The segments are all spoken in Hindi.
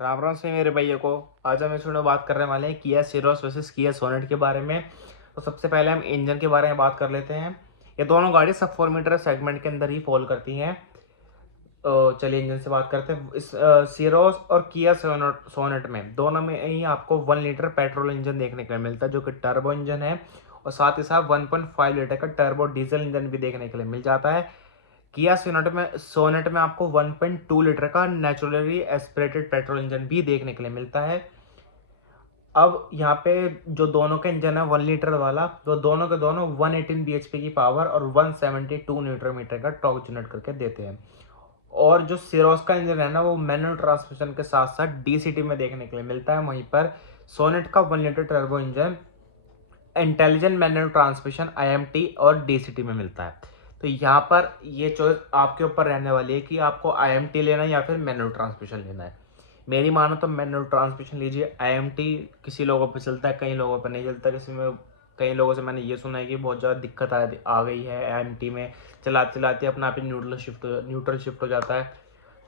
राम राम से मेरे भैया को। आज हम इस वीडियो में बात करने वाले हैं किया सेरोस वर्सेस किया सोनेट के बारे में। तो सबसे पहले हम इंजन के बारे में बात कर लेते हैं। ये दोनों गाड़ी सब 4 मीटर सेगमेंट के अंदर ही फॉल करती हैं। चलिए इंजन से बात करते हैं। इस सीरोस और किया सोनेट में दोनों में ही आपको 1 लीटर पेट्रोल इंजन देखने को मिलता है जो कि टर्बो इंजन है, और साथ ही साथ 1.5 लीटर का टर्बो डीजल इंजन भी देखने के लिए मिल जाता है। किया सोनेट में आपको 1.2 लीटर का नेचुरली एस्पिरेटेड पेट्रोल इंजन भी देखने के लिए मिलता है। अब यहाँ पे जो दोनों का इंजन है 1 लीटर वाला, तो दोनों के दोनों 118 bhp की पावर और 172 न्यूटन मीटर का टॉर्क जनरेट करके देते हैं। और जो सिरोस का इंजन है ना, वो मैनुअल ट्रांसमिशन के साथ साथ डीसीटी में देखने के लिए मिलता है। वहीं पर सोनेट का 1 litre turbo engine intelligent manual transmission IMT और डीसीटी में मिलता है। तो यहाँ पर ये चॉइस आपके ऊपर रहने वाली है कि आपको आईएमटी लेना है या फिर मैनुअल ट्रांसमिशन लेना है। मेरी मानो तो मैनुअल ट्रांसमिशन लीजिए। आईएमटी किसी लोगों पर चलता है, कई लोगों पर नहीं चलता। कई लोगों से मैंने ये सुना है कि बहुत ज़्यादा दिक्कत आ गई है आईएमटी में, चलाते चलाते अपना आप ही न्यूट्रल शिफ्ट हो जाता है।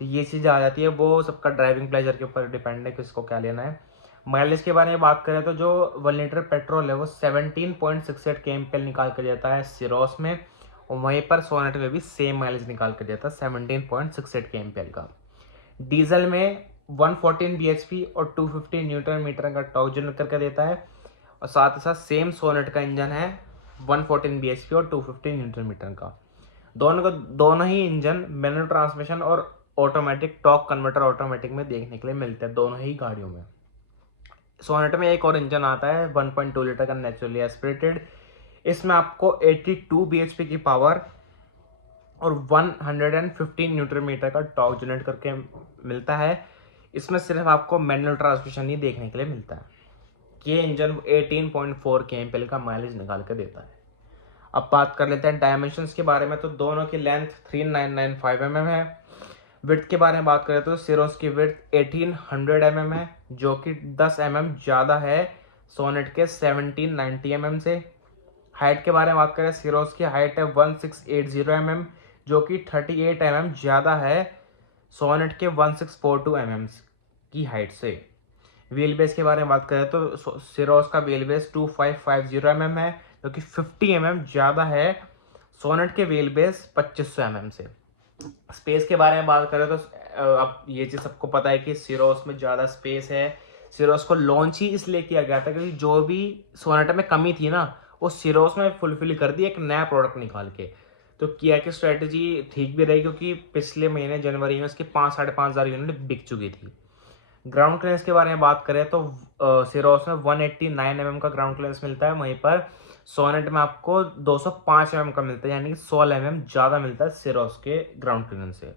तो ये चीज़ आ जाती है। वो सबका ड्राइविंग प्लेजर के ऊपर डिपेंड है किसको क्या लेना है। माइलेज के बारे में बात करें तो जो 1 लीटर पेट्रोल है वो 17.68 kmpl निकाल कर देता है सिरोस में, और वहीं पर सोनेट में भी सेम माइलेज निकाल कर देता है 17.68 kmpl का। डीजल में 114 bhp और 250 न्यूटन मीटर का टॉर्क जनरेट करके देता है, और साथ ही साथ सेम सोनेट का इंजन है 114 bhp और 250 न्यूटन मीटर का। दोनों ही इंजन मैनुअल ट्रांसमिशन और ऑटोमेटिक टॉर्क कन्वर्टर ऑटोमेटिक में देखने के लिए मिलते हैं दोनों ही गाड़ियों में। सोनेट में एक और इंजन आता है 1.2 लीटर का नेचुरली एस्पिरेटेड। इसमें आपको 82 bhp की पावर और 115 न्यूटन मीटर का टॉर्क जनरेट करके मिलता है। इसमें सिर्फ आपको मैनुअल ट्रांसमिशन ही देखने के लिए मिलता है। ये इंजन 18.4 kmpl का माइलेज निकाल कर देता है। अब बात कर लेते हैं डायमेंशंस के बारे में। तो दोनों की लेंथ 3995 mm है। विड्थ के बारे में बात करें तो सिरोस की विड्थ 1800 mm है, जो कि 10 ज़्यादा है सोनेट के 1790 mm से। हाइट के बारे में बात करें, सिरोस की हाइट है 1680 mm, जो कि 38 ज़्यादा है सोनेट के 1642 की हाइट से। व्हील बेस के बारे में बात करें तो सिरोस का व्हील बेस 2550 है, जो कि 50 ज़्यादा है सोनेट के व्हील बेस 2500 से। स्पेस के बारे में बात करें तो अब ये चीज़ सबको पता है कि सिरोस में ज़्यादा स्पेस है। सिरोस को लॉन्च ही इसलिए किया गया था क्योंकि जो भी सोनाटा में कमी थी ना, वो सिरोस में फुलफिल कर दी एक नया प्रोडक्ट निकाल के। तो किया की स्ट्रेटजी ठीक भी रही क्योंकि पिछले महीने जनवरी में उसकी 5-5.5 हज़ार यूनिट बिक चुकी थी। ग्राउंड क्लियरेंस के बारे में बात करें तो सिरोस में 189 का ग्राउंड क्लियरेंस मिलता है, वहीं पर सोनेट में आपको 205 का मिलता है, यानी कि 16 ज़्यादा मिलता है सिरोस के ग्राउंड क्लियरेंस से।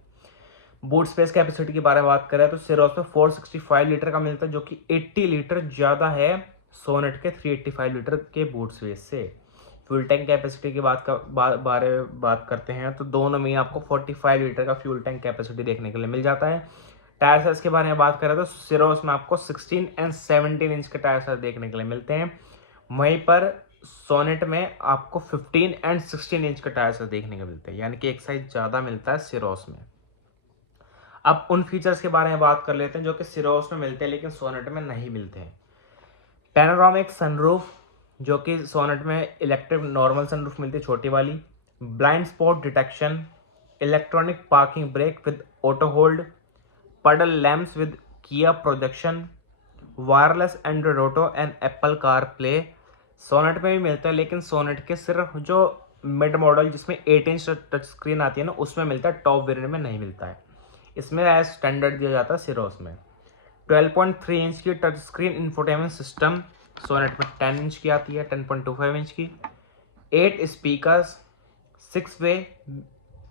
बूट स्पेस कैपेसिटी के बारे में बात करें तो सिरोस में 465 लीटर का मिलता है, जो कि 80 लीटर ज़्यादा है सोनेट के 385 लीटर के बूट स्पेस से। फ्यूल टैंक कैपेसिटी की बारे में बात करते हैं तो दोनों में आपको 45 लीटर का फ्यूल टैंक कैपेसिटी देखने के लिए मिल जाता है। टायर साइज के बारे में बात करें तो सिरोस में आपको 16 और 17 इंच के टायर साइज देखने के लिए मिलते हैं, वहीं पर सोनेट में आपको 15 और 16 इंच के टायर साइज देखने को मिलते हैं, यानी कि एक साइज ज़्यादा मिलता है सिरोस में। अब उन फीचर्स के बारे में बात कर लेते हैं जो कि सिरोस में मिलते हैं लेकिन सोनेट में नहीं मिलते हैं। पैनोरामिक सनरूफ, जो कि सोनेट में इलेक्ट्रिक नॉर्मल सनरूफ मिलती है छोटी वाली। Blind spot detection, electronic parking brake with auto hold, puddle lamps with Kia projection, wireless Android Auto and Apple CarPlay Sonet में भी मिलता है, लेकिन सोनेट के सिर्फ जो मिड मॉडल जिसमें 8 इंच टच स्क्रीन आती है ना, उसमें मिलता है, टॉप वेरिएंट में नहीं मिलता है। इसमें एज स्टैंडर्ड दिया जाता है सिरोस में। 12.3 इंच की touch screen infotainment system Sonet में 10 इंच की आती है, 10.25 इंच की। 8 speakers, 6 way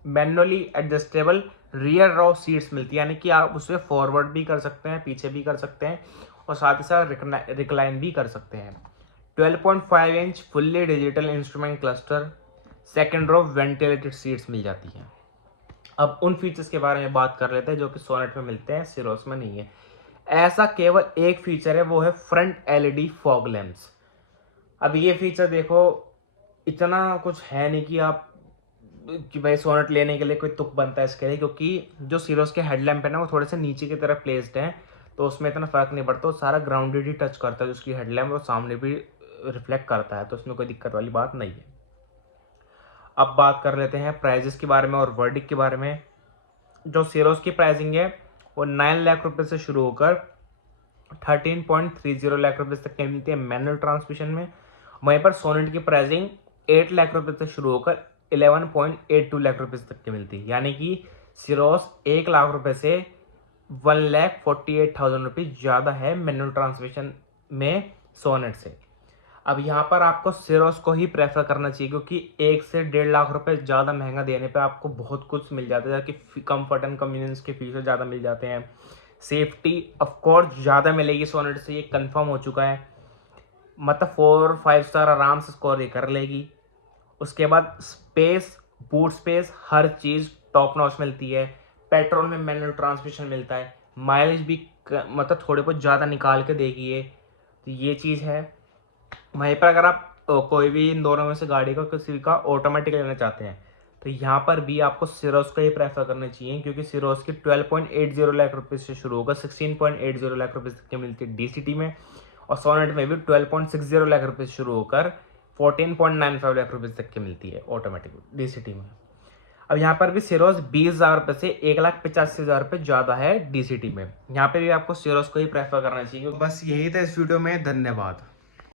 manually adjustable rear row seats मिलती है, यानी कि आप उससे फॉरवर्ड भी कर सकते हैं, पीछे भी कर सकते हैं, और साथ ही साथ रिक्लाइन भी कर सकते हैं। 12.5 inch fully digital instrument cluster, second row ventilated seats मिल जाती हैं। अब उन फीचर्स के बारे में बात कर लेते हैं जो कि सोनेट में मिलते हैं, सिरोस में नहीं है। ऐसा केवल एक फीचर है, वो है फ्रंट एलईडी फॉग लैंप्स। अब ये फीचर देखो, इतना कुछ है नहीं कि भाई सोनेट लेने के लिए कोई तुक बनता है इसके लिए, क्योंकि जो सिरोस के हेडलैम्प है ना, वो थोड़े से नीचे की तरफ प्लेस्ड है, तो उसमें इतना फ़र्क नहीं पड़ता, वो सारा ग्राउंडेड ही टच करता है, जो उसकी हेडलैम्प वो सामने भी रिफ्लेक्ट करता है, तो उसमें कोई दिक्कत वाली बात नहीं है। अब बात कर लेते हैं प्राइजेस के बारे में और वर्डिक के बारे में। जो सीरोस की प्राइसिंग है वो 9 लाख रुपए से शुरू होकर 13.30 लाख रुपए तक की मिलती है मैनुअल ट्रांसमिशन में। वहीं पर सोनेट की प्राइसिंग 8 लाख रुपए से शुरू होकर 11.82 लाख रुपए तक की मिलती है, यानी कि सीरोस 1 लाख रुपए से 1,48,000 रुपये ज़्यादा है मैनुअल ट्रांसमिशन में सोनेट से। अब यहाँ पर आपको सीरोस को ही प्रेफर करना चाहिए, क्योंकि 1 से 1.5 लाख रुपए ज़्यादा महंगा देने पे आपको बहुत कुछ मिल जाता है, जैसे कंफर्ट एंड कन्वीनियंस के फीचर ज़्यादा मिल जाते हैं, सेफ्टी ऑफकोर्स ज़्यादा मिलेगी सोनेट से, ये कंफर्म हो चुका है। मतलब 4-5 स्टार आराम से स्कोर ये कर लेगी। उसके बाद स्पेस, बूट स्पेस, हर चीज़ टॉप नॉच मिलती है। पेट्रोल में मैनुअल ट्रांसमिशन मिलता है, माइलेज भी मतलब थोड़े बहुत ज़्यादा निकाल के देगी ये, तो ये चीज़ है। वहीं पर अगर आप कोई भी इन दोनों में से गाड़ी का किसी का ऑटोमेटिक लेना चाहते हैं, तो यहाँ पर भी आपको सीरोस का ही प्रेफर करना चाहिए, क्योंकि सीरोस की 12.80 लाख रुपये से शुरू होकर 16.80 लाख रुपये तक की मिलती है डीसीटी में, और सोनेट में भी 12.60 लाख रुपये से शुरू होकर 14.95 लाख रुपये तक की मिलती है ऑटोमेटिक डीसीटी में। अब यहाँ पर भी सीरोस 20,000 रुपये से 1,85,000 रुपये ज़्यादा है डीसीटी में। यहाँ पे भी आपको सीरोस को ही प्रेफर करना चाहिए। बस यही था इस वीडियो में, धन्यवाद।